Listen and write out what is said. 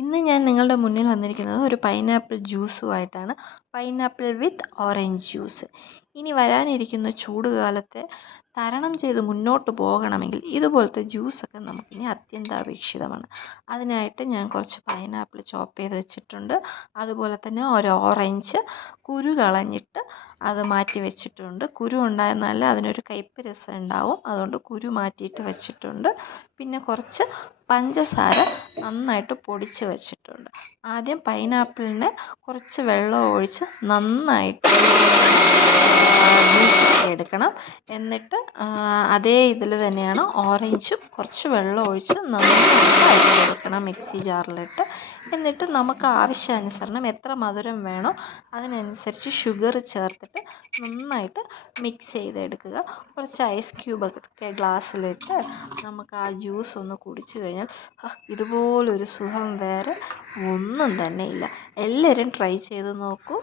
ഇന്ന് ഞാൻ നിങ്ങളുടെ മുന്നിൽ വന്നിരിക്കുന്നത് ഒരു പൈനാപ്പിൾ ജ്യൂസുമായിട്ടാണ്. Pineapple with orange juice. ഇനി വരാനിരിക്കുന്ന ചൂട് കാലത്തെ തരണം ചെയ്ത് മുന്നോട്ട് പോകണമെങ്കിൽ ഇതുപോലത്തെ ജ്യൂസൊക്കെ നമുക്കിനി അത്യന്താപേക്ഷിതമാണ്. അതിനായിട്ട് ഞാൻ കുറച്ച് പൈനാപ്പിൾ ചോപ്പ് ചെയ്ത് വെച്ചിട്ടുണ്ട്. അതുപോലെ തന്നെ ഒരു ഓറഞ്ച് കുരു കളഞ്ഞിട്ട് അത് മാറ്റി വെച്ചിട്ടുണ്ട്. കുരു ഉണ്ടായിരുന്നാൽ അതിനൊരു കയ്പ്പ് രസം ഉണ്ടാവും, അതുകൊണ്ട് കുരു മാറ്റിയിട്ട് വെച്ചിട്ടുണ്ട്. പിന്നെ കുറച്ച് പഞ്ചസാര നന്നായിട്ട് പൊടിച്ച് വെച്ചിട്ടുണ്ട്. ആദ്യം പൈനാപ്പിളിനെ കുറച്ച് വെള്ളം ഒഴിച്ച് നന്നായിട്ട് ജ്യൂസാക്കി എടുക്കണം. എന്നിട്ട് അതേ ഇതിൽ തന്നെയാണ് ഓറഞ്ചും കുറച്ച് വെള്ളം ഒഴിച്ച് നന്നായിട്ട് അരിച്ചെടുക്കണം മിക്സി ജാറിലിട്ട്. എന്നിട്ട് നമുക്ക് ആവശ്യാനുസരണം എത്ര മധുരം വേണോ അതിനനുസരിച്ച് ഷുഗർ ചേർത്തിട്ട് നന്നായിട്ട് മിക്സ് ചെയ്തെടുക്കുക. കുറച്ച് ഐസ് ക്യൂബൊക്കെ ഗ്ലാസ്സിലിട്ട് നമുക്ക് ആ ജ്യൂസ് ഒന്ന് കുടിച്ചു കഴിഞ്ഞാൽ ഇതുപോലൊരു സുഖം വേറെ ഒന്നും തന്നെ ഇല്ല. എല്ലാവരും ട്രൈ ചെയ്ത് നോക്കൂ.